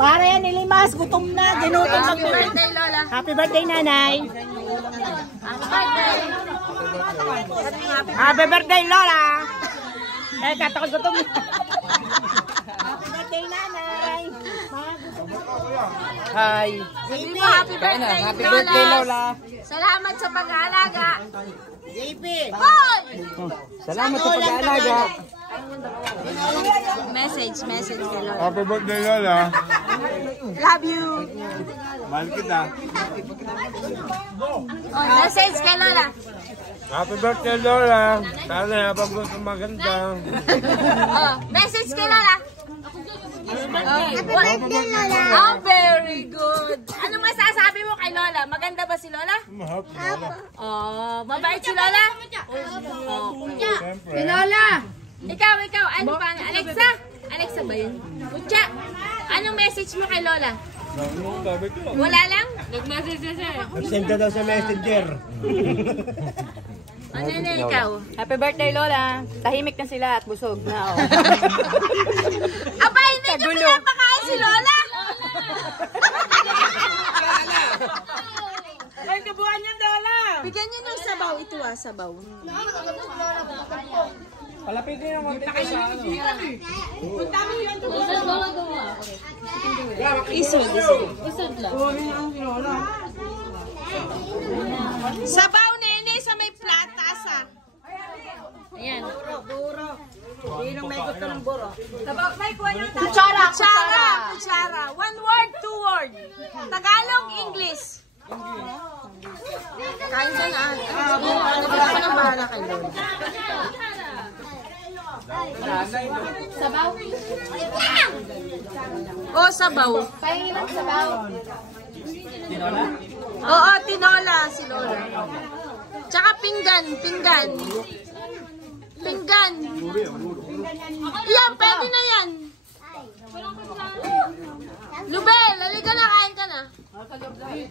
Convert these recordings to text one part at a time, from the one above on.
Para yan nilimas, gutom na, ginutom Happy birthday, Lola. Happy birthday, nanay. Happy birthday. Happy birthday, Lola. Eh, katakot gutom. Happy birthday, nanay. Hi. Sabi mo, happy birthday, Happy birthday, Lola. Salamat sa pag-aalaga. JP. Paul! Salamat sa pag-aalaga. Message kay Lola. Happy birthday, Lola. Love you. Mahal kita. Oh, message kay Lola. Happy birthday, Lola. Sana habang gusto maganda. Oh, message kay Lola. Happy birthday, Lola. Oh, very good. Ano masasabi mo kay Lola? Maganda ba si Lola? Oh, mabait si Lola? Siyempre. Lola. Ikaw, ano pa? Alexa? Alexa ba yun? Ucha, anong message mo kay Lola? Wala lang? Nag-message na siya. Send ka daw sa messenger. Ano na ikaw? Happy birthday, Lola. Tahimik na sila at busog na. Aba, hindi niyo pinapakain si Lola? Ay, kabuhan niya, Lola. Bigyan niyo ng sabaw. Ito sabaw. Palapitin yung konti ka sa ano. Isod lang. Sabaw, nene, sa may platasa. Ayan. Buro. Sinong may gusto ng buro? Kutsara. One word, two word. Tagalog, English. Kain ka na. Ano ba ako nang bahala kay Lola? Sabaw? Oh, sabaw. Pahingin ng sabaw. Tinola? Oo, tinola si Lola. Tsaka pinggan. Yan, pwede na yan. Lubel, halika na, kain ka na.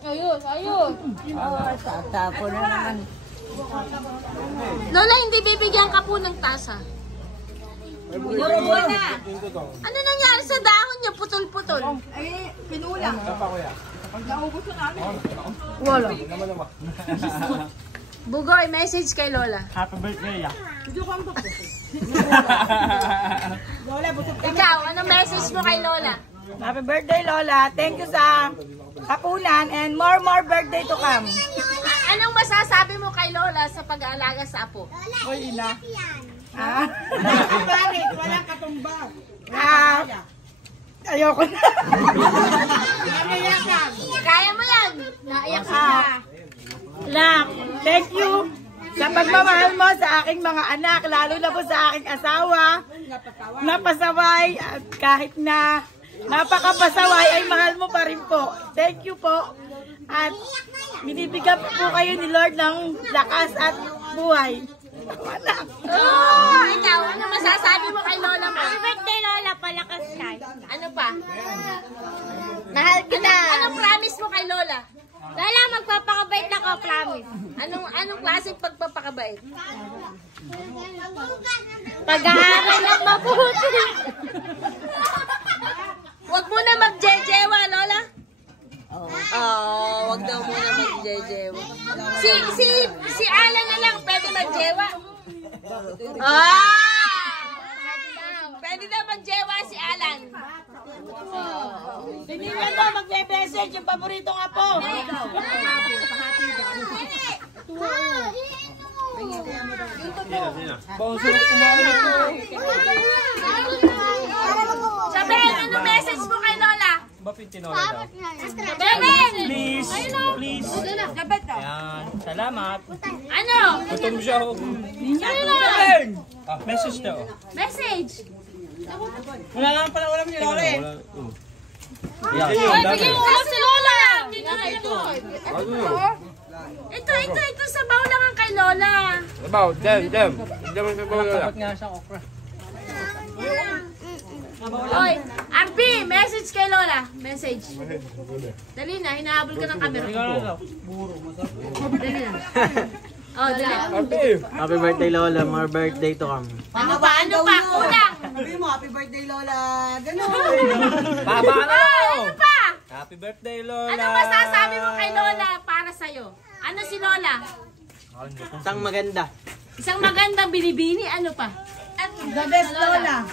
Ayos. Tapo na naman. Lola, hindi bibigyan ka po ng tasa. Buro na. Ano nangyari sa dahon niya? Putol-putol. Ay, pinulang. Wala. Bugoy, message kay Lola. Happy birthday, ya. Lola, busog ka. Ikaw, anong message mo kay Lola? Happy birthday, Lola. Thank you sa hapunan and more birthday to come. Anong masasabi mo kay Lola sa pag-aalaga sa apo? Hoy, ina. Walang katumbas. Ayoko na. Kaya mo yan. Naiyak ka. Nak, thank you sa pagmamahal mo sa aking mga anak, lalo na po sa aking asawa. Napasaway at kahit na napakapasaway ay mahal mo pa rin po. Thank you po. At binibigyan po kayo ni Lord ng lakas at buhay. Anak. Oh, ikaw, ano masasabi mo kay Lola mo? Happy birthday, Lola. Palakas ka. Ano pa? Mahal kita. Anong promise mo kay Lola? Lola, magpapakabait ako, promise. Anong klaseng pagpapakabait? Pag-aaral ng mabuti. Huwag mo na mag-jejewa, Lola. Wag daw muna mag-jejewa. Si Alan na lang pwede mag-jewa. Pwede na mag-jewa si Alan. Hindi nga to, magbe-message yung paborito nga po. Sabihin, ano message mo kay Lola? Bakit tinola daw? Beben! Please. Yan. Salamat. Ano? Gutom siya. Beben! Message daw. Message! Wala lang pala, wala mo si Lola eh. Yan. Hoy, bigyan mo ulam si Lola! Ito, sabaw lang ang kay Lola. Sabaw, dem. Dem ang sabaw, Lola. Dapat nga siyang okra. Hoy, RP, message kay Lola. Message. Dali na, hinahabol ka ng camera. Dali na. Oh, dali. Happy. Happy birthday, Lola. More birthday to come. Ano pa? Kulang. Sabi mo, happy birthday, Lola. Ganun. Baba na ako. Ano pa? Happy birthday, Lola. Ano masasabi mo kay Lola para sa'yo? Ano si Lola? Isang maganda. Isang magandang binibini, ano pa? The best, Lola.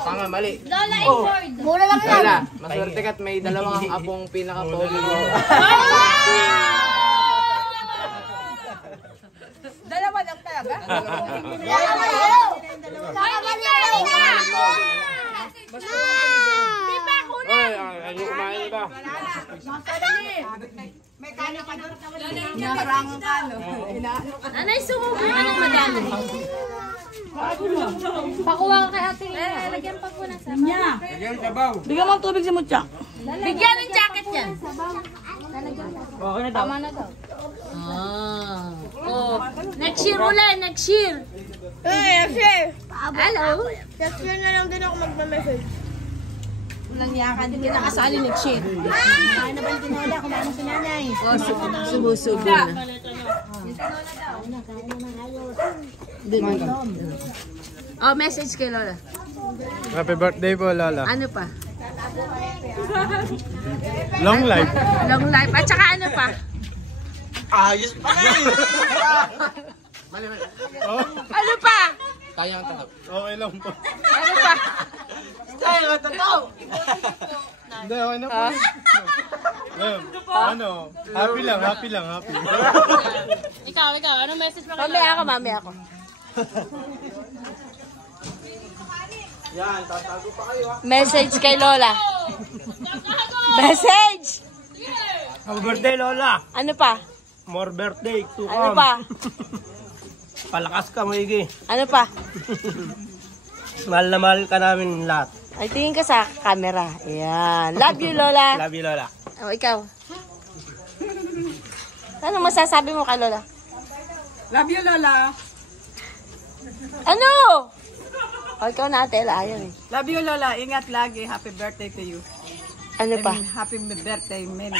Tanga, mali. Lola insured. Mura lang yan. Lola, maswerte ka't may dalawang apong pinaka-pogi mo. Dalawa lang talaga. Ay, ayun kumain ba? May kano pa doon. Narangan ka, no? Anay, sumubo ka ng madami. Pakuha ka kay ate. Lagyan pa po ng sabaw. Lagyan sabaw. Bigyan mo ang tubig si Mutya. Bigyan ng jacket yan. Tama na daw. Oh. Next year ulit, next year. Hello. Next year na lang din ako magma-message. Walang yakan, hindi ka nakasali next year. Kaya na ba yung tinola? Kumain si nanay. Oh, sumusubo na. Oh, message kay Lola. Happy birthday po, Lola. Ano pa? Long life. Long life. At saka ano pa? Ayos pa na eh. Ano pa? Kaya ang tatap. Okay lang po. Ano pa? Ay, totoo. Hindi, okay na po. Ano? Happy lang. Ikaw. Ano message mo kay Mamaya ako. Message kay Lola. Message! Happy birthday, Lola. Ano pa? More birthday to Ano come. pa? Palakas ka, Maigi. Ano pa? Mahal na mahal ka namin lahat. Ay, tingin ka sa camera. Ayan. Love you, Lola. Love you, Lola. Oh, ikaw. Ano masasabi mo kay Lola? Love you, Lola. Ano? O, ikaw na, Tela. Ayaw eh. Love you, Lola. Ingat lagi. Happy birthday to you. Ano pa? Happy birthday, many.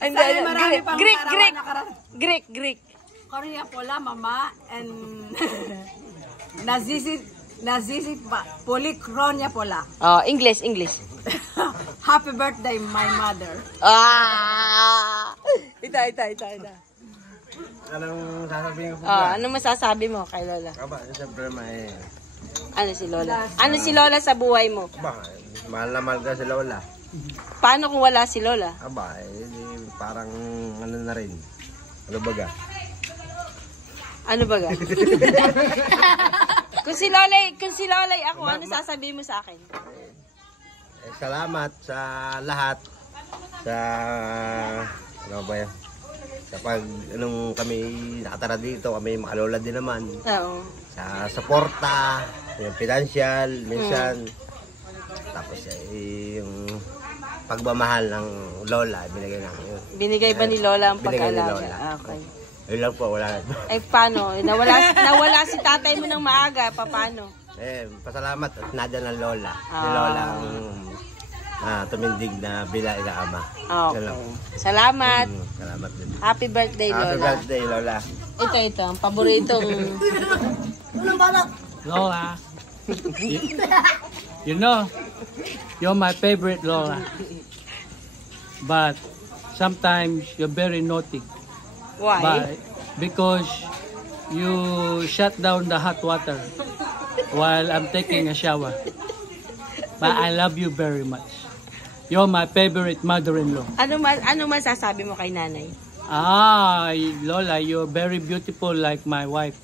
Ano? Sana marami pang arawan nakaraan. Greek. Korea Pola, Mama, and Nazisit Polikronia Pola. Oh, English. Happy birthday, my mother. Ah! Ita. Anong sasabihin ko po Oh, ano masasabi mo kay Lola? Aba, siyempre may... Ano si Lola? Ano si Lola sa buhay mo? Aba, mahal na mahal ka si Lola. Paano kung wala si Lola? Aba, parang ano na rin. Ano baga? Ano ba ga? Kung si Lola ako, ano sasabihin mo sa akin? Salamat sa lahat. Sa... Ano ba yan? Kapag anong kami nakatara dito, kami makalola din naman. Oo. Sa suporta, yung financial, minsan. Tapos yung pagmamahal ng Lola, binigay namin yun. Binigay ba ni Lola ang Binigay ni pag-alaga? Lola. Okay. Yun lang po, wala. Ay, paano? Nawala si tatay mo ng maaga. Paano? Pasalamat at nadyan ng Lola. Si Ah. Lola ang tumindig na bila ina-ama. Yun lang. Okay. Salamat. Salamat din. Happy birthday, Happy Lola. birthday, Lola. Ito. Ang paboritong... Lola. You know, you're my favorite, Lola. But sometimes you're very naughty. Why? But because you shut down the hot water while I'm taking a shower. But I love you very much. You're my favorite mother-in-law. Ano masasabi mo kay nanay? Lola, you're very beautiful like my wife.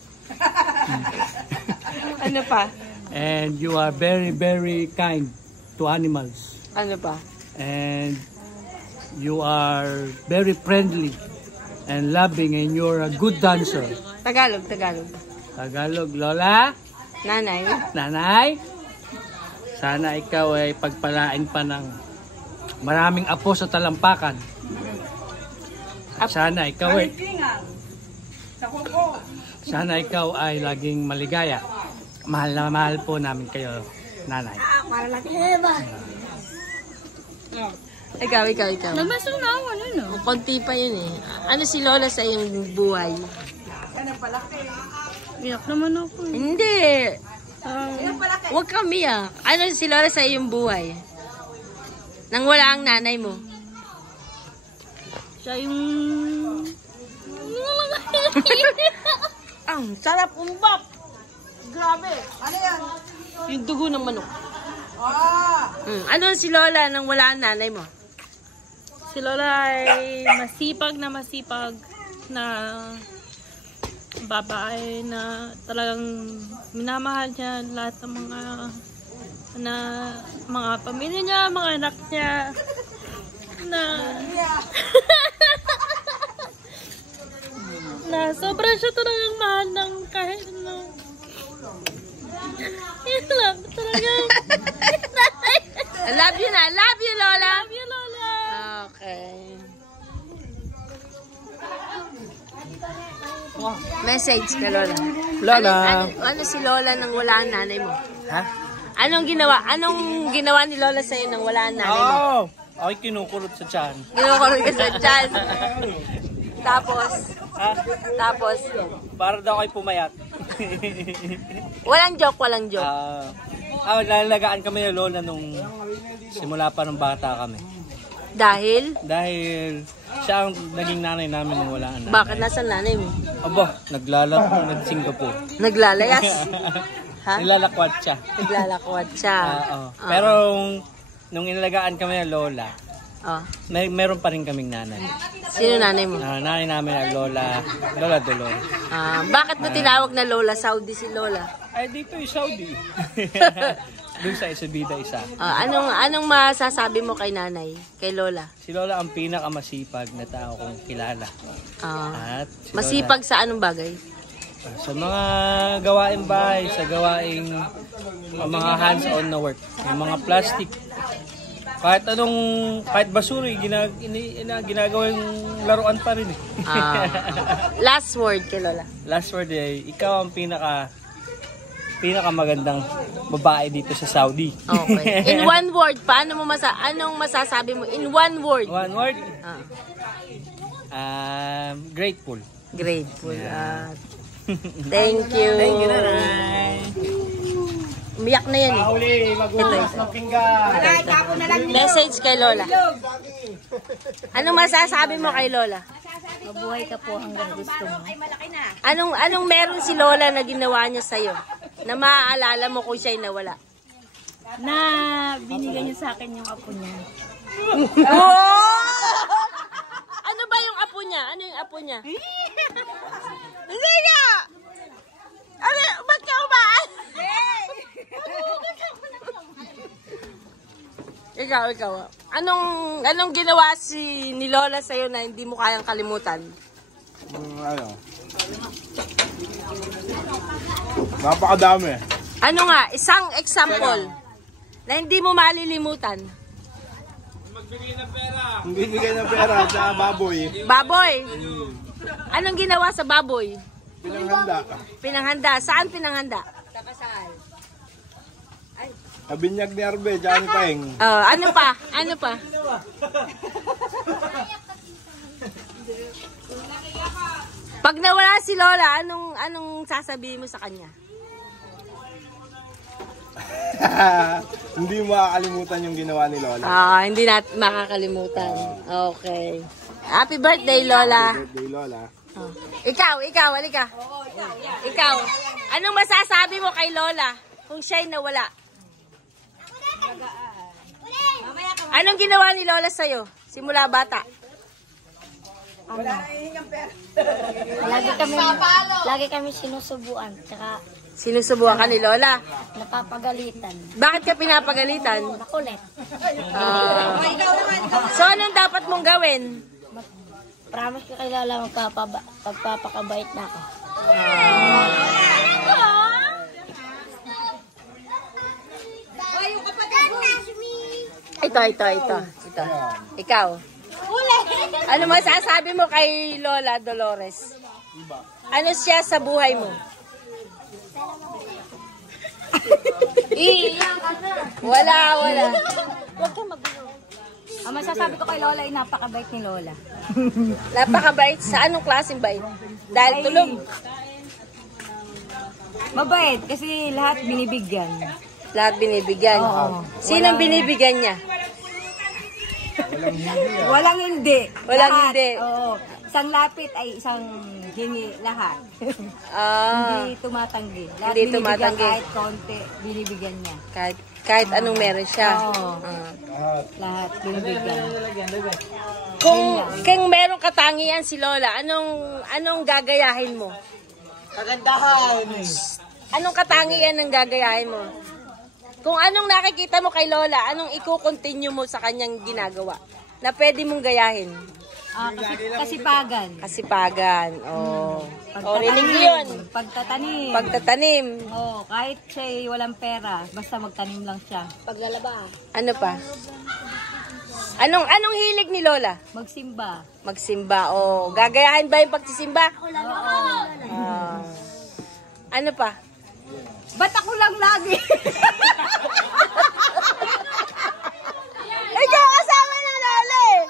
Ano pa? And you are very, very kind to animals. Ano pa? And you are very friendly and loving, and you're a good dancer. Tagalog. Tagalog, Lola, Nanay? sana ikaw ay pagpalain pa ng maraming apo sa talampakan. Sana ikaw ay laging maligaya. Mahal na mahal po namin kayo, nanay. Ikaw. Nabasong na ako, ano? Konti pa yun eh. Ano si Lola sa iyong buhay? Iyak naman ako. Hindi. Huwag kami ah. Ano si Lola sa iyong buhay? Nang wala ang nanay mo. Siya yung... Ang sarap umbap. Grabe. Ano yan? Yung dugo ng manok. Ano si Lola nang wala ang nanay mo? Si Lola ay masipag na babae na talagang minamahal niya lahat ng mga pamilya niya, mga anak niya na na sobra siya talagang mahal ng kahit ano. Yun lang talaga. I love you na. I love you, Lola. Love you, Lola. Okay. Message ka, Lola. Lola. Ano si Lola nang wala ang nanay mo? Ha? Anong ginawa ni Lola sa'yo nang wala ang nanay mo? Oh! Ako'y kinukulot sa tiyan. Kinukulong ka sa tiyan. Tapos, Ha? tapos, Para daw kayo pumayat. walang joke. Lalagaan kami ng lola nung simula pa ng bata kami. Dahil, Dahil siya ang naging nanay namin nung wala ang nanay. bakit nasa nanay mo? Aba, nag-Singapore. Naglalayas. Ha? Nilalakwat siya. Naglalakwat siya. Oo. Pero nung inalagaan kami ng lola, Oh. meron pa rin kaming nanay. Sino nanay mo? Nanay namin ang Lola Dolores. Bakit mo tinawag na Lola? Saudi si Lola. Ay, dito yung Saudi. Doon sa Isabida isa. Anong masasabi mo kay nanay? Kay Lola? Si Lola ang pinakamasipag na tao kong kilala. At si Masipag sa anong bagay? Lola, sa mga gawaing bahay, sa gawaing mga hands-on na work. Yung mga plastic. Kahit basura, ginagawa yung laruan pa rin eh. Last word kay Lola. Last word ikaw ang pinakamagandang babae dito sa Saudi. Okay. In one word, anong masasabi mo? In one word. One word? Grateful. Grateful. Thank you. Thank you, nanay. Umiyak na yan eh. Uli, magulas ng pinggan. Message kay Lola. Anong masasabi mo kay Lola? Mabuhay ka po hanggang gusto mo. Anong meron si Lola na ginawa niya sa'yo? Na maaalala mo kung siya'y nawala? Na binigyan niya sa akin yung apo niya. Ano ba yung apo niya? Ano yung apo niya? Hindi nga! Ano? Ba't ka umaan? Ikaw. Anong ginawa ni Lola sa'yo na hindi mo kayang kalimutan? Napakadami. Ano nga? Isang example na hindi mo malilimutan. Hindi bigay ng pera sa baboy. Baboy. Anong ginawa sa baboy? Pinanghanda. Pinanghanda. Saan pinanghanda? Kabinyag ni Arbe, tsaka ni Paeng. Ano pa? Pag nawala si Lola, anong sasabihin mo sa kanya? Hindi mo makakalimutan yung ginawa ni Lola. Hindi natin makakalimutan. Okay. Happy birthday, Lola. Happy birthday, Lola. Ikaw, halika. Ikaw, anong masasabi mo kay Lola kung siya'y nawala? Anong ginawa ni Lola sa'yo? Simula bata. Lagi kami sinusubuan, tsaka Sinusubukan ka ni Lola. napapagalitan. Bakit ka pinapagalitan? Makulit. So, anong dapat mong gawin? Promise ko kay Lola magpapakabait na ako. Ito. Ikaw. Ano masasabi mo kay Lola Dolores? Ano siya sa buhay mo? Wala. Huwag kayo magulo. Ang masasabi ko kay Lola ay napakabait ni Lola. Napakabait. Sa anong klaseng bait? Dahil tulog. Mabait kasi lahat binibigyan. Lahat binibigyan. Sinong binibigyan niya? Walang hindi. Walang Lahat. hindi. Oo. Isang lapit ay isang hingi lahat. Ah, Hindi tumatanggi. Lahat Hindi binibigyan tumatanggi. kahit konti, binibigyan niya. kahit anong meron siya. Oo. Lahat binibigyan. Kung merong katangian si Lola, anong gagayahin mo? Kagandahan. Anong katangian ang gagayahin mo? Kung anong nakikita mo kay Lola, anong i-continue mo sa kanyang ginagawa na pwede mong gayahin? Kasipagan. Kasipagan. Rinig niyo yun. Pagtatanim. Pagtatanim. Kahit siya walang pera, basta magtanim lang siya. Paglalaba. Ano pa? Anong hilig ni Lola? Magsimba. Magsimba. Gagayahin ba yung pagsisimba? Ano pa? Ba't ako lang lagi? Ikaw kasama ng Lola eh.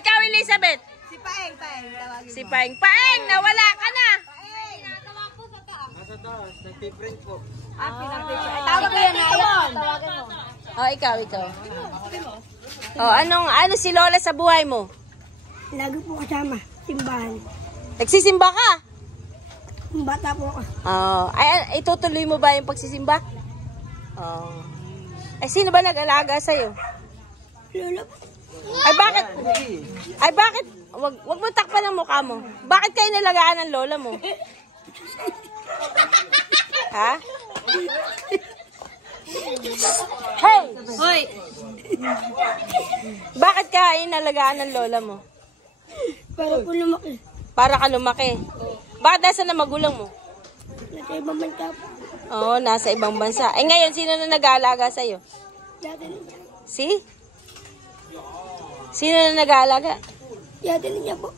Ikaw Elizabeth. Si Paeng, tawagin mo. Si Paeng. Paeng, nawala ka na. Tawag ko yan ngayon. Ikaw. Ano si Lola sa buhay mo? Lagi po kasama, simbahan. Nagsisimba ka? Bata po ako. Itutuloy mo ba yung pagsisimba? Sino ba nag-alaga sa'yo? Lola po. Ay bakit? Wag mo takpan ang mukha mo. Bakit kayo nalagaan ng lola mo? Ha? Hey! Hoy! Bakit ka inalagaan ng lola mo? Para po lumaki. Para ka lumaki. Bakit nasa na magulang mo? Nasa ibang bansa po. Nasa ibang bansa. Ngayon, sino na nag-aalaga sa'yo? Yate niya. Sino na nag-aalaga? Yate niya po.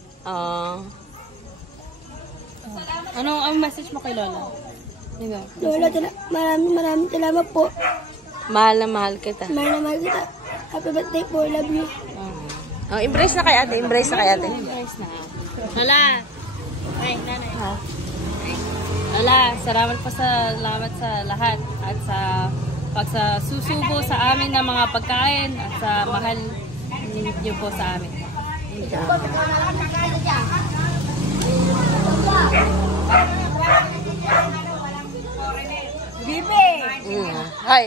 Anong message mo kay Lola? Lola, maraming salamat po. Mahal na mahal kita. Mahal na mahal kita. Happy birthday po. Love you. Embrace na kay ate. Lola! Ay, nanay. Lola, salamat sa lahat at sa pagsasusubo sa amin ng mga pagkain at sa mahal niyo po sa amin. Bibi! Hi.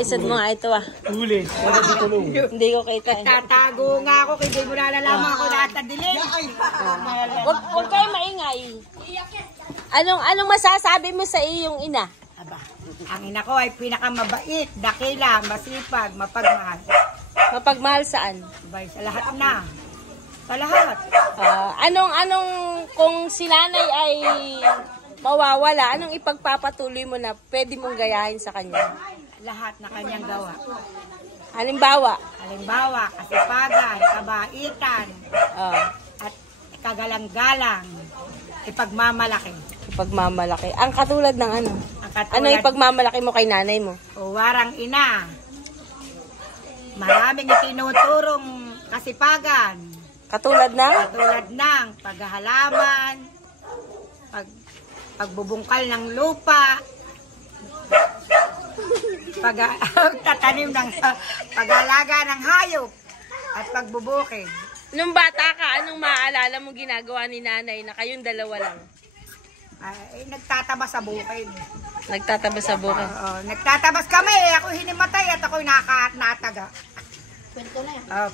Isad mo nga ito Huli. Hindi ko kita eh. Tatago nga ako, hindi mo nalalaman ako lahat na dilim. Huwag kayo maingay. Anong masasabi mo sa iyong ina? Aba, ang ina ko ay pinakamabait, dakila, masipag, mapagmahal. Mapagmahal saan? Abay, sa lahat na. Sa lahat. Anong kung si nanay ay mawawala, anong ipagpapatuloy mo na pwede mong gayahin sa kanya? Lahat na kanyang gawa. Halimbawa, Kasipagan, kabaitan, at kagalang-galang, ipagmamalaki. ipagmamalaki. Ang katulad ng ano? Ang katulad, Ano ipagmamalaki mo kay nanay mo? warang ina. Maraming itinuturong kasipagan. Katulad ng? Katulad ng paghahalaman, pagbubungkal ng lupa, pagtatanim ng pag-alaga ng hayop, at pagbubukid. Nung bata ka, anong maaalala mo ginagawa ni nanay na kayong dalawa lang? Nagtatabas sa bukid. Nagtataba sa bukid. Nagtatabas kami. Ako hinimatay at ako'y nataga.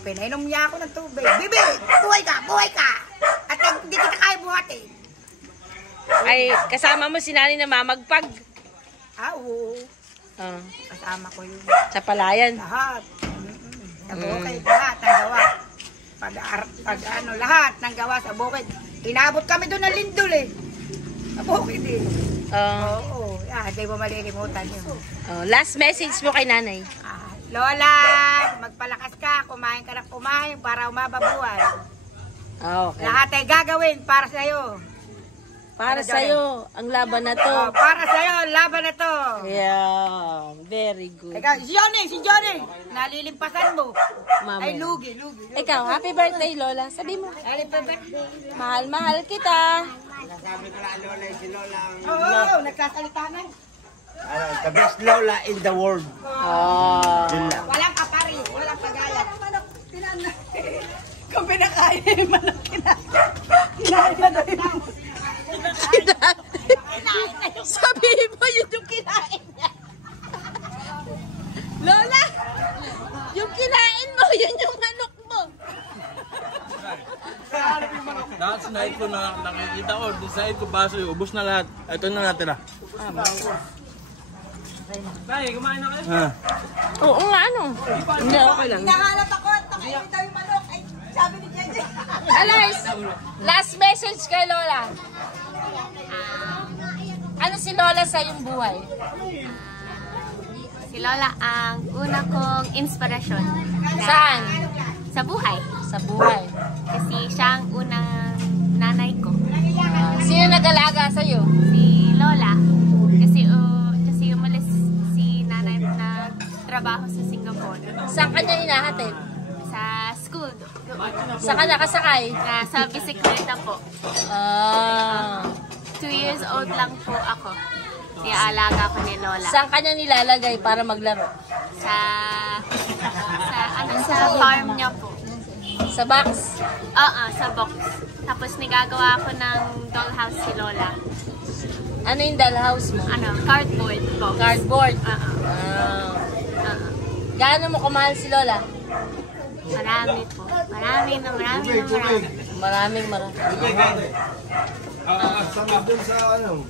Pinainom niya ako ng tubig. Bibi, buhay ka! At hindi kita kaya buhatin. Ay, kasama mo si nanay na mamagpag. Oo. Kasama ko yun. Sa palayan. Lahat. Sa bukid, lahat ng gawa. Lahat ng gawa sa bukid. Inabot kami doon ng lindol eh. Sa bukid eh. Oo. Hindi mo malilimutan yun. Last message mo kay nanay. Lola, magpalakas ka. Kumain ka ng kumain para umababuhay. Okay. Lahat ay gagawin para sa'yo. Para sa'yo, ang laban na to. Para sa'yo, laban na to. Yeah, very good. Ikaw, si Johnny, nalilimpasan mo. Mama. Ay, lugi. Ikaw, happy birthday, Lola. Sabi mo, Happy birthday. mahal-mahal kita. Sabi ko lang Lola, si Lola ang Oo, nagsasalita na. the best Lola in the world. Oh. Yun lang. Walang kapari, walang pagaya. Kung pinakain yung manok, kinain na daw yung Sabihin mo, yun yung kinain niya. Lola, yung kinain mo, yun yung manok mo. Dahil sa night ko na nakikita ko, decide ko baso yung ubos na lahat. Ito na natira. Tay, kumain na kayo? Oo nga, ano? Hindi, okay lang. Hinahanap ako, nakainin daw yung manok. Ay, sabi ni Jenny. Alas, last message kay Lola. Ano si Lola sa iyong buhay? Si Lola ang una kong inspirasyon Saan? sa buhay. Sa buhay. Kasi siya ang unang nanay ko. Sino nag-alaga sa iyo? Si Lola. Kasi umalis si nanay na trabaho sa Singapore. Saan kanya hinahatid? Sa school. Saan ka nakasakay? Sa bisikleta po. 2 years old lang po ako. Iaalaga ko ni Lola. Saan kanya nilalagay para maglaro? Sa farm niya po. Sa box? Oo, sa box. Tapos nagagawa ko ng dollhouse si Lola. Ano yung dollhouse mo? Cardboard box. Cardboard? Oo. Gaano mo kamahal si Lola? Marami po. Marami. Maraming. Sa doon sa ano?